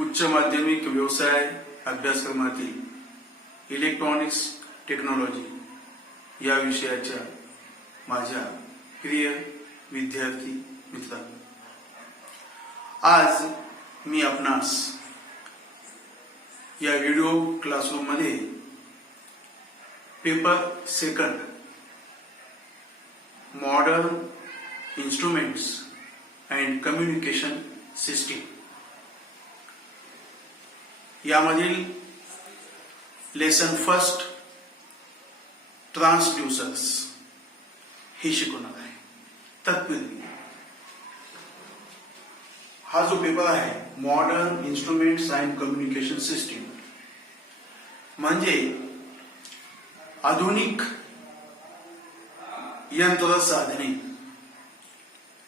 उच्च माध्यमिक व्यवसाय अभ्यासक्रमातील इलेक्ट्रॉनिक्स टेक्नॉलॉजी या विषयाच्या माझ्या प्रिय विद्यार्थी मित्रांनो, आज मी आपणास या व्हिडिओ क्लासरूम मध्ये paper second modern instruments and communication system यामधील लेसन फर्स्ट ट्रान्सड्यूसर्स हे शिकवणार आहे. तत्पूर्वी हा जो पेपर आहे modern instruments and communication system म्हणजे आधुनिक यंत्र साधने,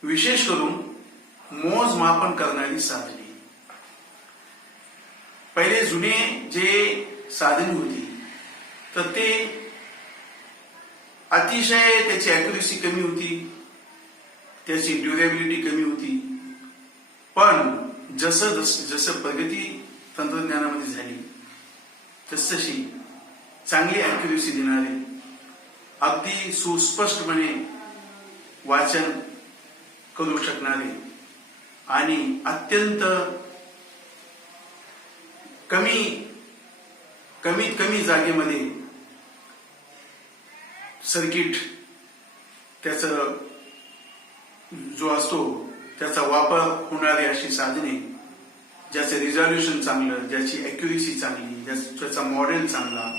विशेष करून मोजमापन करणारी साधने. पहिले जुने जे साधने होती तर ते अतिशय त्याची ॲक्युरेसी कमी होती, त्याची ड्युरेबिलिटी कमी होती. पण जसं जसं प्रगती तंत्रज्ञानामध्ये झाली तसतशी चांगली ॲक्युरेसी देणारे, अगदी सुस्पष्टपणे वाचन करू शकणारे आणि अत्यंत कमीत कमी जागेमध्ये सर्किट त्याचा जो असतो त्याचा वापर होणारी अशी साधने, ज्याचं रिझॉल्युशन चांगलं, ज्याची ॲक्युरेसी चांगली, ज्याचा मॉडेल चांगला,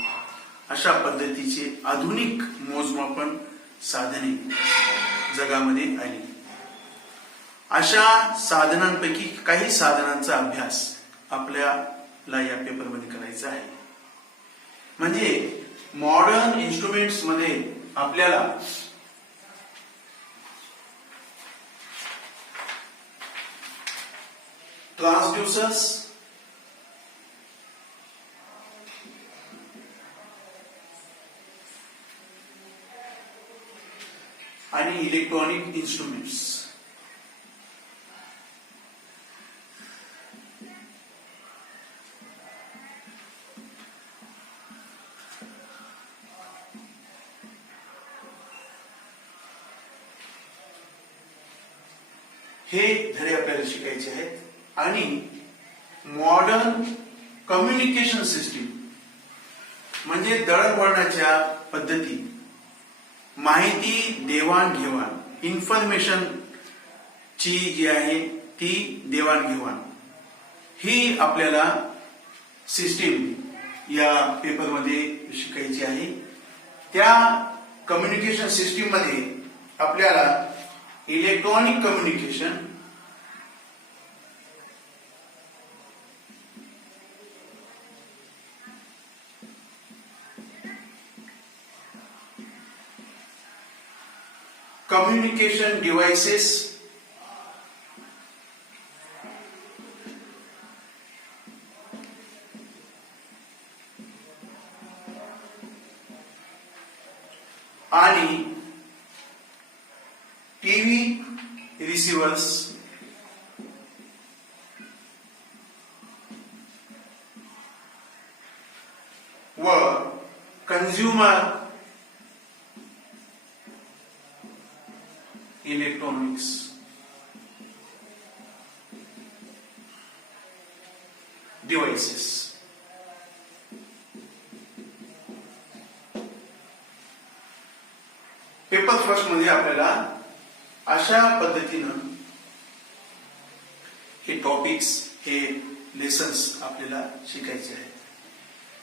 अशा पद्धतीची आधुनिक मोजमापन साधने जगामध्ये आली. अशा साधनांपैकी काही साधनांचा अभ्यास आपल्याला या पेपरमध्ये करायचा आहे. म्हणजे मॉडर्न इन्स्ट्रुमेंट्स मध्ये आपल्याला ट्रान्सड्यूसर्स, आणि इलेक्ट्रॉनिक इन्स्ट्रुमेंट्स हे धडे आपल्याला शिकायचे आहेत. आणि मॉडर्न कम्युनिकेशन सिस्टीम म्हणजे दळणवळणाच्या पद्धती, माहिती देवाणघेवाण, इन्फॉर्मेशन ची जी आहे ती देवाणघेवाण, ही आपल्याला सिस्टीम या पेपरमध्ये शिकायची आहे. त्या कम्युनिकेशन सिस्टीम मध्ये आपल्याला इलेक्ट्रॉनिक कम्युनिकेशन, कम्युनिकेशन डिव्हाइसेस, आणि टीव्ही रिसिव्हर्स व consumer electronics devices. Paper first मध्ये आपल्याला अशा पद्धतीनं हे टॉपिक्स, हे लेसन्स आपल्याला शिकायचे आहेत.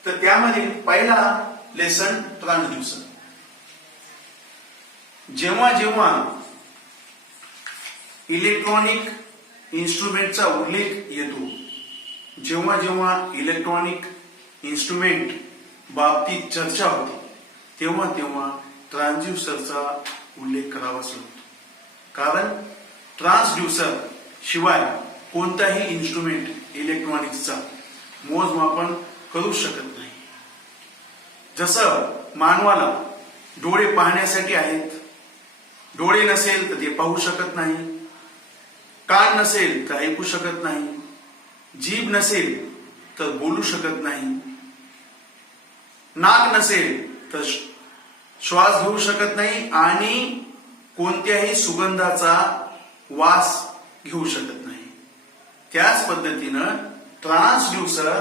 तर त्यामध्ये पहिला लेसन ट्रान्सड्यूसर. जेव्हा जेव्हा इलेक्ट्रॉनिक इन्स्ट्रुमेंटचा उल्लेख येतो, जेव्हा जेव्हा इलेक्ट्रॉनिक इन्स्ट्रुमेंट बाबतीत चर्चा होते, तेव्हा तेव्हा ट्रान्सड्यूसरचा उल्लेख करावाच लागतो. कारण ट्रान्सड्यूसर शिवाय कोणताही इन्स्ट्रुमेंट इलेक्ट्रॉनिक्सचा मोजमापन करू शकत नाही. जसं मानवाला डोळे पाहण्यासाठी आहेत, डोळे नसेल तर ते पाहू शकत नाही, कान नसेल तर ऐकू शकत नाही, जीभ नसेल तर बोलू शकत नाही, नाक नसेल तर श्वास घेऊ शकत नाही आणि कोणत्याही सुगंधाचा वास घेऊ शकत नाही. त्याच पद्धतीनं ट्रान्सड्युसर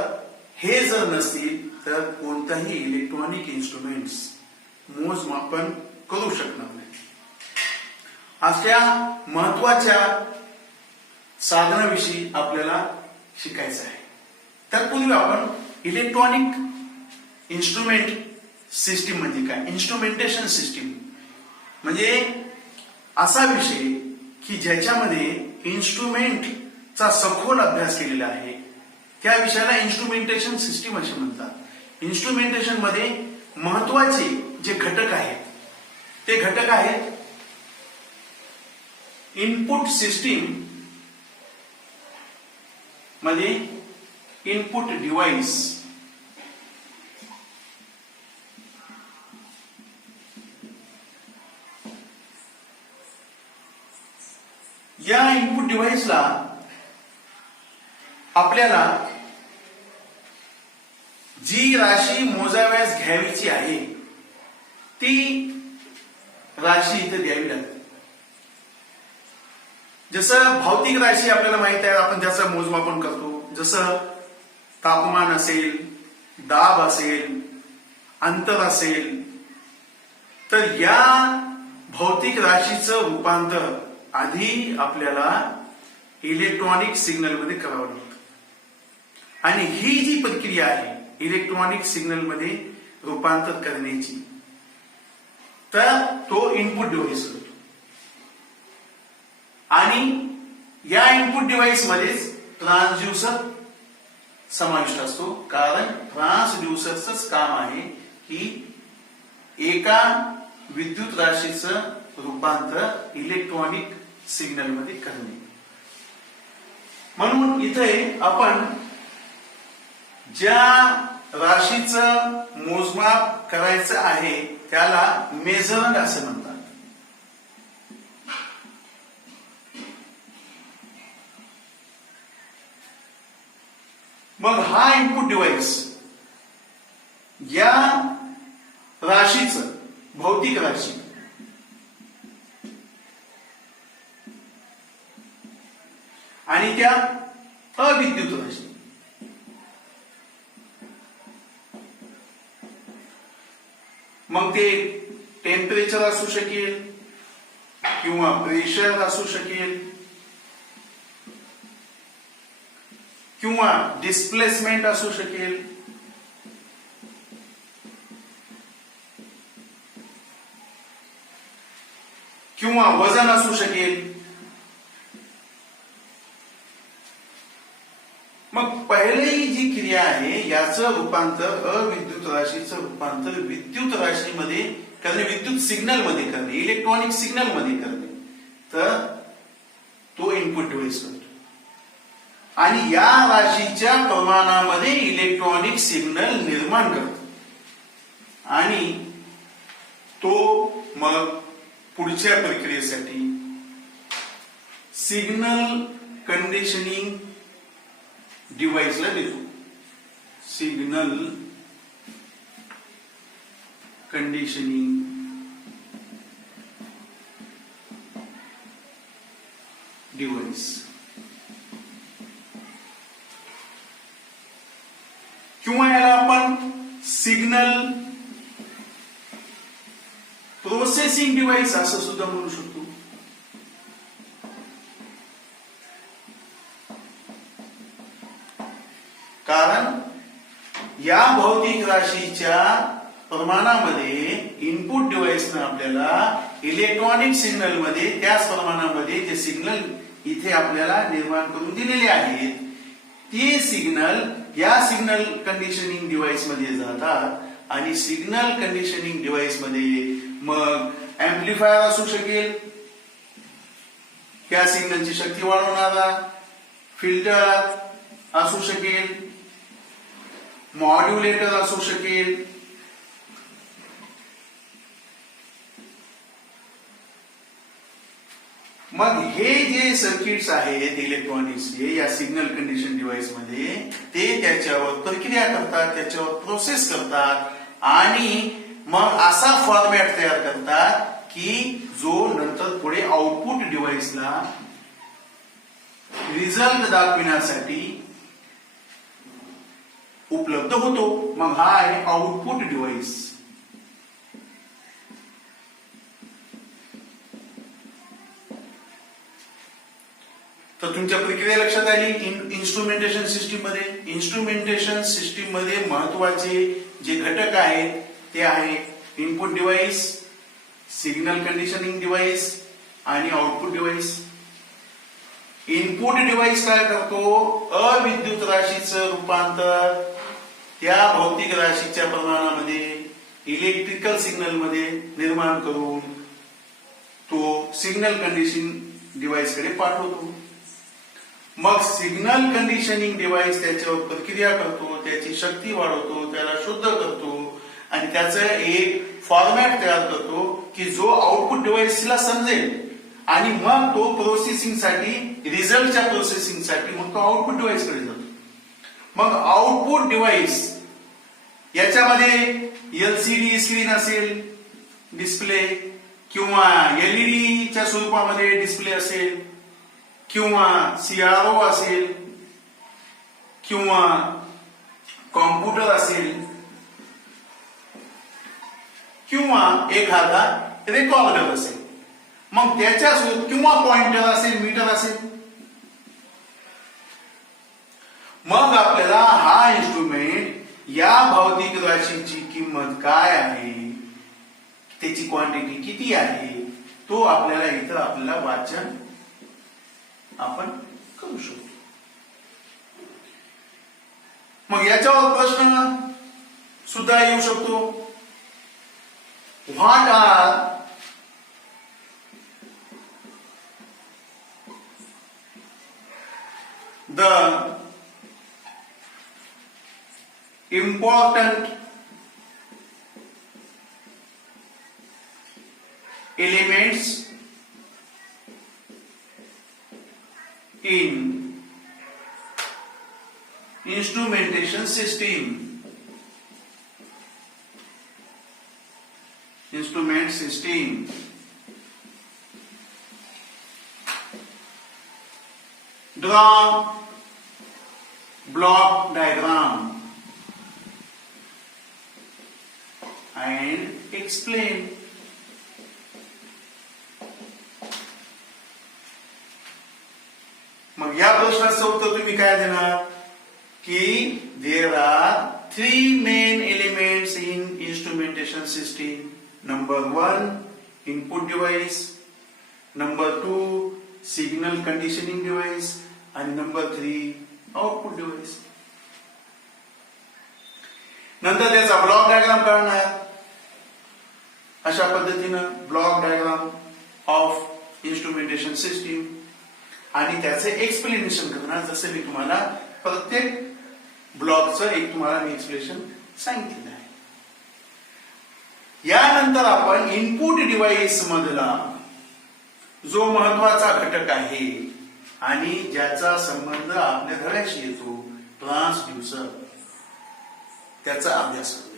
हे जर नसतील तर कोणताही इलेक्ट्रॉनिक इन्स्ट्रुमेंट्स मोजमापन करू शकणार नाही. अशा महत्वाच्या साधनाविषयी आपल्याला शिकायचं आहे. तर पूर्वी आपण इलेक्ट्रॉनिक इन्स्ट्रुमेंट सिस्टीम म्हणजे काय, इन्स्ट्रुमेंटेशन सिस्टीम म्हणजे असा विषय की ज्याच्यामध्ये इन्स्ट्रुमेंटचा सखोल अभ्यास केलेला आहे, त्या विषयाला इन्स्ट्रुमेंटेशन सिस्टीम असे म्हणतात. इन्स्ट्रुमेंटेशन मध्ये महत्वाचे जे घटक आहेत ते घटक आहेत इनपुट सिस्टीम मध्ये इनपुट डिव्हाइस, या इनपुट डिव्हाइसला आपल्याला जी राशी मोजाव्यास घ्यावीची आहे ती राशी इथे द्यावी लागते. जसं भौतिक राशी आपल्याला माहित आहे, आपण ज्याचं मोजमापन करतो, जसं तापमान असेल, दाब असेल, अंतर असेल, तर या भौतिक राशीचं रूपांतर आधी आपल्याला इलेक्ट्रॉनिक सिग्नल मध्ये करावं लागतं. आणि ही जी प्रक्रिया आहे इलेक्ट्रॉनिक सिग्नल मध्ये रूपांतर करण्याची, तर तो इनपुट डिव्हाइस करतो. आणि या इनपुट डिव्हाइस मध्येच ट्रान्सड्युसर समाविष्ट असतो. कारण ट्रान्सड्युसरच काम आहे की एका विद्युत राशीचं रूपांतर इलेक्ट्रॉनिक सिग्नल मध्ये करणे. म्हणून इथे आपण ज्या राशीचं मोजमाप करायचं आहे त्याला मेजरंट असं म्हणतात. मग हा इनपुट डिव्हाइस या राशीचं, भौतिक राशी आणि त्या अविद्युत राशी, मग ते टेम्परेचर असू शकेल किंवा प्रेशर असू शकेल किंवा डिस्प्लेसमेंट असू शकेल किंवा वजन असू शकेल. मग पहिली जी क्रिया आहे याचं रूपांतर अविद्युत राशीचं रूपांतर विद्युत राशीमध्ये करणे, विद्युत सिग्नल मध्ये करणे, इलेक्ट्रॉनिक सिग्नल मध्ये करणे, तर तो इनपुट डिव्हाइस करतो. आणि या राशीच्या प्रमाणामध्ये इलेक्ट्रॉनिक सिग्नल निर्माण करतो आणि तो मग पुढच्या प्रक्रियेसाठी सिग्नल कंडिशनिंग डिव्हाइसला देतो. सिग्नल कंडिशनिंग डिव्हाइस किंवा याला आपण सिग्नल प्रोसेसिंग डिव्हाइस असं सुद्धा म्हणू शकतो. कारण या भौतिक राशीच्या प्रमाणामध्ये इनपुट डिव्हाइसनं आपल्याला इलेक्ट्रॉनिक सिग्नल मध्ये त्याच प्रमाणामध्ये जे सिग्नल इथे आपल्याला निर्माण करून दिलेले आहेत ते सिग्नल या सिग्नल कंडिशनिंग डिव्हाइस मध्ये जातात आणि सिग्नल कंडिशनिंग डिव्हाइस मध्ये मग एम्प्लिफायर असू शकेल, त्या सिग्नलची शक्ती वाढवणारा फिल्टर असू शकेल, मॉड्युलेटर असू शकेल, मग हे जे सर्किट्स आहेत इलेक्ट्रॉनिक्सचे या सिग्नल कंडिशन डिव्हाइस मध्ये ते त्याच्यावर प्रक्रिया करतात, त्याच्यावर प्रोसेस करतात आणि मग असा फॉर्मॅट तयार करतात की जो नंतर पुढे आउटपुट डिव्हाइसला रिझल्ट दाखविण्यासाठी उपलब्ध होतो. मग हा आहे आउटपुट डिव्हाइस. तर तुमच्या प्रक्रिया लक्षात आली. इन्स्ट्रुमेंटेशन सिस्टीम मध्ये महत्वाचे जे घटक आहेत ते आहे input device, signal conditioning device आणि आउटपुट डिव्हाइस. इनपुट डिव्हाइस काय करतो? अविद्युत राशीचं रूपांतर त्या भौतिक राशीच्या प्रमाणामध्ये इलेक्ट्रिकल सिग्नल मध्ये निर्माण करून तो सिग्नल कंडिशनिंग डिव्हाइस कडे पाठवतो. मग सिग्नल कंडिशनिंग डिव्हाइस त्याच्यावर प्रक्रिया करतो, त्याची शक्ती वाढवतो, त्याला शुद्ध करतो आणि त्याचं एक फॉर्मॅट तयार करतो की जो आउटपुट डिव्हाइसला समजेल आणि मग तो प्रोसेसिंगसाठी रिझल्टच्या प्रोसेसिंगसाठी मग तो आउटपुट डिव्हाइस कडे जातो. मग आउटपुट डिव्हाइस याच्यामध्ये एलसीडी स्क्रीन असेल डिस्प्ले किंवा एलईडीच्या स्वरूपामध्ये डिस्प्ले असेल किंवा सीआरओ असेल किंवा कॉम्प्युटर असेल किंवा एखादा रेकॉर्डर असेल. मग त्याच्या किंवा पॉइंटर असेल, मीटर असेल. मग आपल्याला हा इन्स्ट्रुमेंट या भौतिक राशीची किंमत काय आहे, त्याची क्वांटिटी किती आहे, तो आपल्याला इथं आपल्याला वाचन आपण करू शकतो. मग याच्यावर प्रश्न सुद्धा येऊ शकतो. What are the important elements in instrumentation system. Instrument system. Draw block diagram and explain. मग या प्रश्नाचं उत्तर तुम्ही काय देणार की there are 3 main elements in instrumentation system. Number 1 input device, number 2 signal conditioning device आणि नंबर 3 आउटपुट डिव्हाइस. नंतर त्याचा ब्लॉक डायग्राम काढणार. अशा पद्धतीनं block diagram of instrumentation system आणि त्याचे एक्सप्लेनेशन करणार. जसं मी तुम्हाला प्रत्येक ब्लॉकचं एक तुम्हाला मी एक्सप्लेनेशन सांगितलेलं आहे. यानंतर आपण इनपुट डिव्हाइस मधला जो महत्वाचा घटक आहे आणि ज्याचा संबंध आपल्या धड्याशी येतो, ट्रान्सड्यूसर, त्याचा अभ्यास करूया.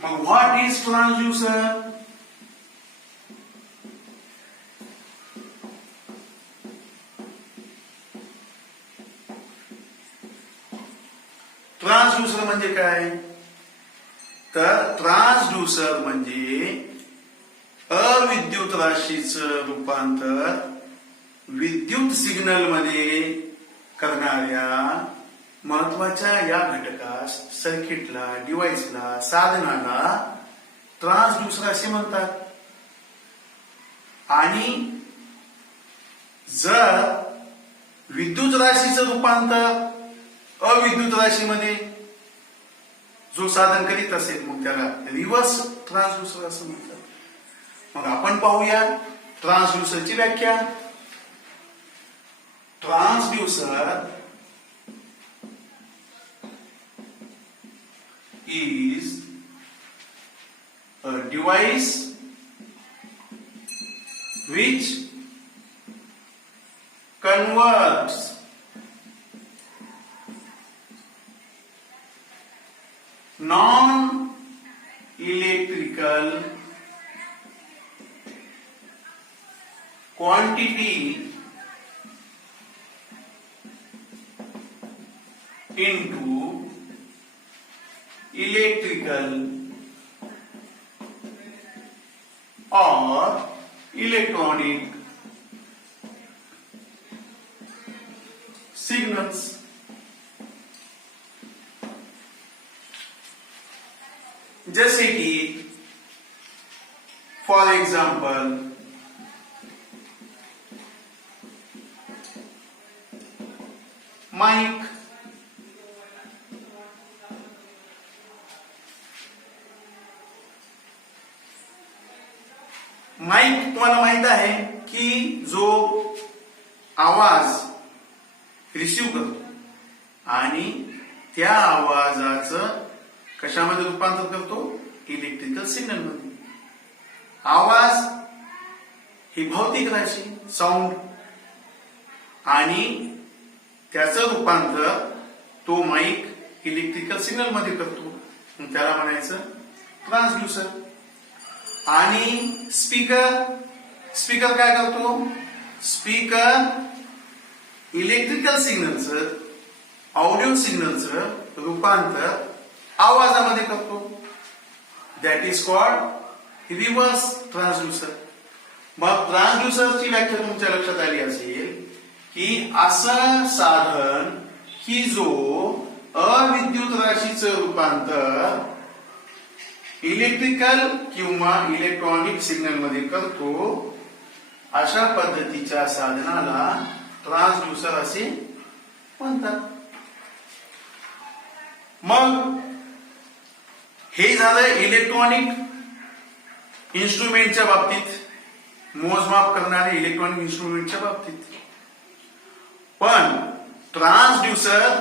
मग व्हॉट इज ट्रान्सड्यूसर? ट्रान्सड्यूसर म्हणजे काय? तर ट्रान्सड्यूसर म्हणजे अविद्युत राशीचं रूपांतर विद्युत सिग्नल मध्ये करणाऱ्या महत्वाच्या या घटकास, सर्किटला, डिव्हाइसला, साधनाला ट्रान्सड्यूसर असे म्हणतात. आणि जर विद्युत राशीचं रूपांतर अविद्युत राशीमध्ये जो साधन करीत असेल मग त्याला रिव्हर्स ट्रान्सड्युसर असं म्हणतात. मग आपण पाहूया ट्रान्सड्युसरची व्याख्या. Transducer is a device which converts non-electrical quantity into electrical or electronic signals. जैसे कि फॉर एग्जाम्पल माइक. माइक तुम्हाला माहित आहे की जो आवाज रिसीव करतो आणि त्या आवाजाचं कशामध्ये रूपांतर करतो? इलेक्ट्रिकल सिग्नल मध्ये. आवाज ही भौतिक राशी साऊंड आणि त्याचं रूपांतर तो माइक इलेक्ट्रिकल सिग्नल मध्ये करतो. त्याला म्हणायचं ट्रान्सड्युसर. आणि स्पीकर काय करतो? स्पीकर इलेक्ट्रिकल सिग्नलचं ऑडिओ सिग्नलचं रूपांतर आवाजामध्ये करतो. That is called reverse transducer. मग ट्रान्सड्युसरची व्याख्या तुमच्या लक्षात आली असेल की असं साधन की जो अविद्युत राशीचं रूपांतर इलेक्ट्रिकल किंवा इलेक्ट्रॉनिक सिग्नल मध्ये करतो, अशा पद्धतीच्या साधनाला ट्रान्सड्युसर असे म्हणतात. मग हे झालं इलेक्ट्रॉनिक इन्स्ट्रुमेंटच्या बाबतीत, मोजमाप करणारे इलेक्ट्रॉनिक इन्स्ट्रुमेंटच्या बाबतीत. पण ट्रान्सड्युसर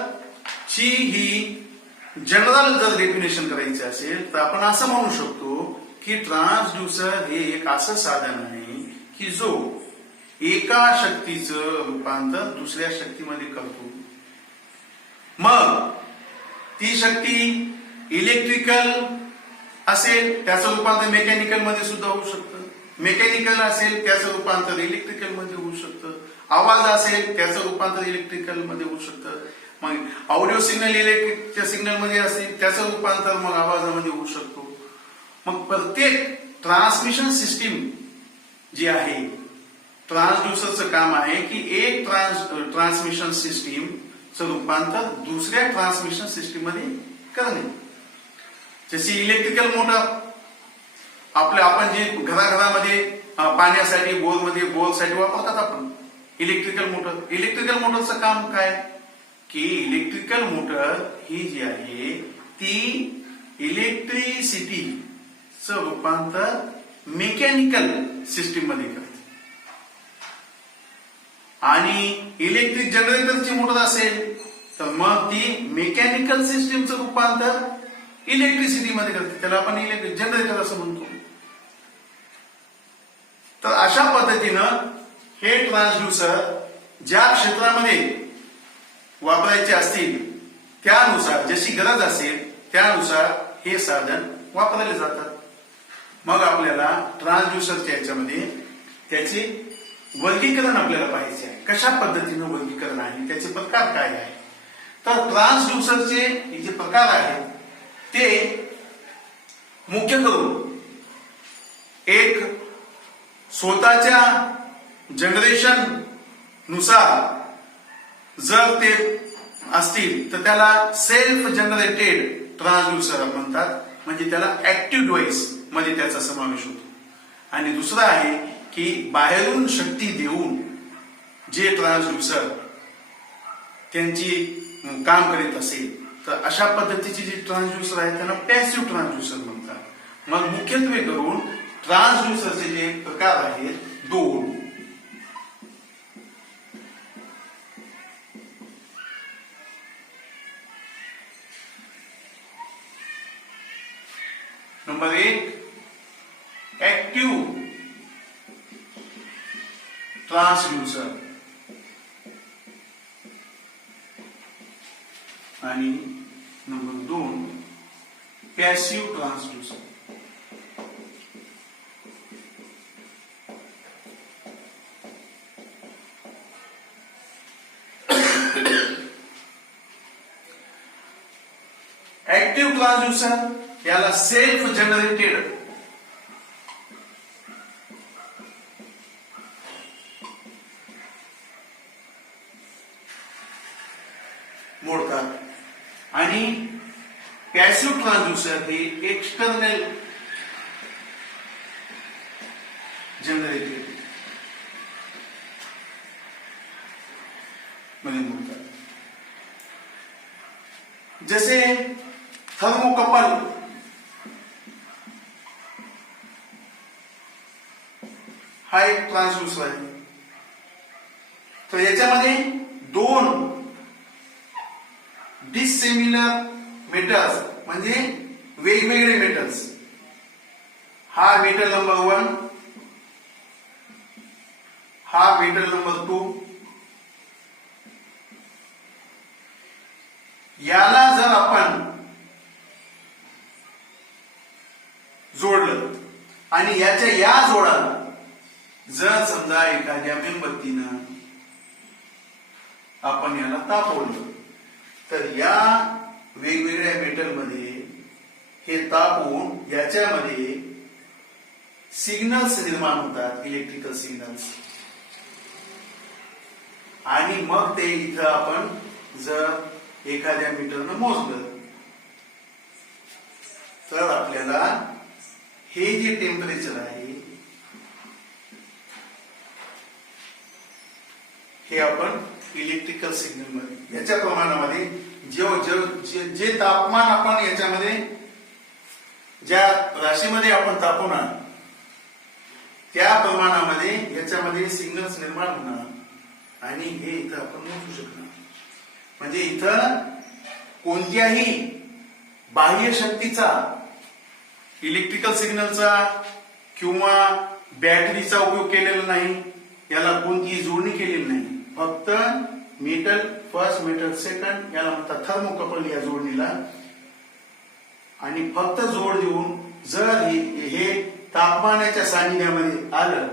ची ही जनरल जर डेफिनेशन करायची असेल तर आपण असं म्हणू शकतो की ट्रान्सड्युसर हे एक असं साधन आहे की जो एका शक्तीचं रूपांतर दुसऱ्या शक्तीमध्ये करतो. मग ती शक्ती इलेक्ट्रिकल असेल त्याचं रूपांतर मेकॅनिकल मध्ये सुद्धा होऊ शकतं. मेकॅनिकल असेल त्याचं रूपांतर इलेक्ट्रिकल मध्ये होऊ शकतं. आवाज असेल त्याचं रूपांतर इलेक्ट्रिकल मध्ये होऊ शकतं. मग ऑडिओ सिग्नल इलेक्ट्रिकच्या सिग्नल मध्ये असतील त्याचं रूपांतर मग आवाजामध्ये होऊ शकतो. मग प्रत्येक ट्रान्समिशन सिस्टीम जी आहे, ट्रान्सड्युसरचं काम आहे की एक ट्रान्समिशन सिस्टीमचं रूपांतर दुसऱ्या ट्रान्समिशन सिस्टीम मध्ये करणे. जशी इलेक्ट्रिकल मोटर आपण जे घराघरामध्ये पाण्यासाठी बोरसाठी वापरतात आपण इलेक्ट्रिकल मोटरचं काम काय की इलेक्ट्रिकल मोटर ही जी आहे ती इलेक्ट्रिसिटीचं रूपांतर मेकॅनिकल सिस्टीम मध्ये करते. आणि इलेक्ट्रिक जनरेटरची मोटर असेल तर मग ती मेकॅनिकल सिस्टीमचं रूपांतर इलेक्ट्रिसिटी मध्ये करते. त्याला आपण इलेक्ट्रिक जनरेटर असं म्हणतो. तर अशा पद्धतीनं हे ट्रान्सड्युसर ज्या क्षेत्रामध्ये वापरायचे असतील त्यानुसार, जशी गरज असेल त्यानुसार हे साधन वापरले जातात. मग आपल्याला ट्रान्सड्युसरच्या याच्यामध्ये त्याचे वर्गीकरण आपल्याला पाहायचे आहे. कशा पद्धतीनं वर्गीकरण आहे, त्याचे प्रकार काय आहे. तर ट्रान्सड्युसरचे जे प्रकार आहेत ते मुख्य करून एक स्वतःच्या जनरेशन नुसार जर ते असतील तर त्याला सेल्फ जनरेटेड ट्रान्सड्युसर म्हणतात. म्हणजे त्याला ऍक्टिव्ह डिव्हाइस मध्ये त्याचा समावेश होतो. आणि दुसरा आहे की बाहेरून शक्ती देऊन जे ट्रान्सड्युसर त्यांची काम करीत असेल तर अशा पद्धतीचे जे ट्रान्सड्युसर आहेत त्यांना पॅसिव्ह ट्रान्सड्युसर म्हणतात. मग मुख्यत्वे करून ट्रान्सड्युसरचे जे प्रकार आहेत दोन. नंबर 1 ऍक्टिव्ह ट्रान्सड्युसर आणि number 2 passive transducer. Active transducer याला सेल्फ जनरेटेड मोडतात आणि पॅसिव्ह ट्रान्सड्युसर हे एक्सटर्नल जनरेटेड मध्ये मोडतात. जसे थर्मोकपल हा एक ट्रान्सड्युसर आहे. तर याच्यामध्ये दोन डिसिमिलर मेटल्स म्हणजे वेगवेगळे मेटल्स, हा मेटल नंबर 1, हा मेटल नंबर 2, याला जर आपण जोडलं आणि याच्या या जोडाला जर समजा एखाद्या मेणबत्तीनं आपण याला तापवलं तर या वेगवेगळ्या मेटलमध्ये हे तापून याच्यामध्ये सिग्नल्स निर्माण होतात, इलेक्ट्रिकल सिग्नल्स. आणि मग ते इथं आपण जर एखाद्या मीटरनं मोजलं तर आपल्याला हे जे टेम्परेचर आहे हे आपण इलेक्ट्रिकल सिग्नल मध्ये याच्या प्रमाणामध्ये जे तापमान आपण याच्यामध्ये ज्या राशीमध्ये आपण तापवणार त्या प्रमाणामध्ये याच्यामध्ये सिग्नल्स निर्माण होणार आणि हे इथं आपण मोजू शकणार. म्हणजे इथं कोणत्याही बाह्य शक्तीचा, इलेक्ट्रिकल सिग्नलचा किंवा बॅटरीचा उपयोग केलेला नाही, याला कोणतीही जोडणी केलेली नाही. फक्त मेटल फर्स्ट, मेटल सेकंड, याला म्हणतात थर्मोकपल या जोडणीला. आणि फक्त जोड देऊन जर हे तापमानाच्या सानिध्यामध्ये आलं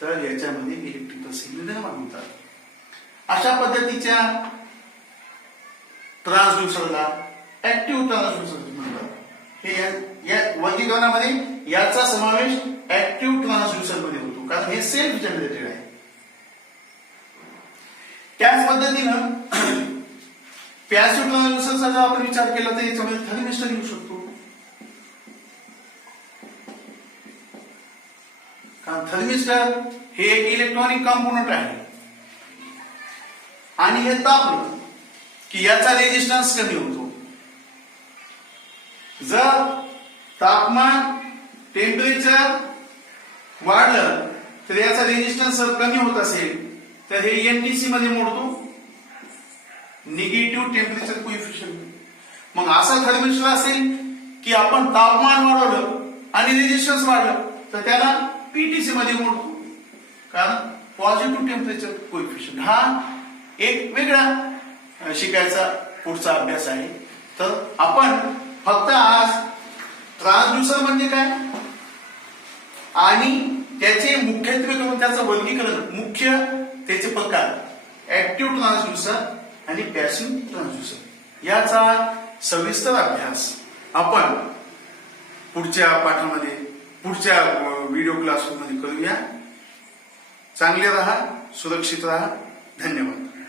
तर याच्यामध्ये इलेक्ट्रिकल सिग्नल निर्माण होतात. अशा पद्धतीच्या ट्रान्सड्युसरला ऍक्टिव्ह ट्रान्सड्युसर म्हणतात. हे या वर्गीकरणामध्ये याचा समावेश ऍक्टिव्ह ट्रान्सड्युसर मध्ये होतो कारण हे सेल्फ जनरेटेड आहे. त्याच पद्धतीनं पॅसिव्ह ट्रान्सड्युसरचा जर आपण विचार केला तर याच्यामध्ये थर्मिस्टर येऊ शकतो. कारण थर्मिस्टर हे एक इलेक्ट्रॉनिक कॉम्पोनंट आहे आणि हे तापलं की याचा रेजिस्टन्स कमी होतो. जर तापमान, टेम्परेचर वाढलं तर याचा रेजिस्टन्स कमी होत असेल तर हे एनटीसी मध्ये मोडतो, निगेटिव्ह टेम्परेचर कोएफिशियंट. मग असं थर्मिस्टर असेल की आपण तापमान वाढवलं आणि रेजिस्टन्स वाढलं तर त्याला पीटीसी मध्ये मोडतो कारण पॉझिटिव्ह टेम्परेचर कोएफिशियंट. हा एक वेगळा शिकायचा पुढचा अभ्यास आहे. तर आपण फक्त आज ट्रान्सड्युसर म्हणजे काय आणि त्याचे मुख्यत्वे करून त्याचं वर्गीकरण, मुख्य त्याचे प्रकार ऍक्टिव्ह ट्रान्सड्युसर आणि पॅसिव्ह ट्रान्सड्युसर याचा सविस्तर अभ्यास आपण पुढच्या पाठामध्ये, पुढच्या व्हिडिओ क्लासमध्ये करूया. चांगले राहा, सुरक्षित राहा. धन्यवाद.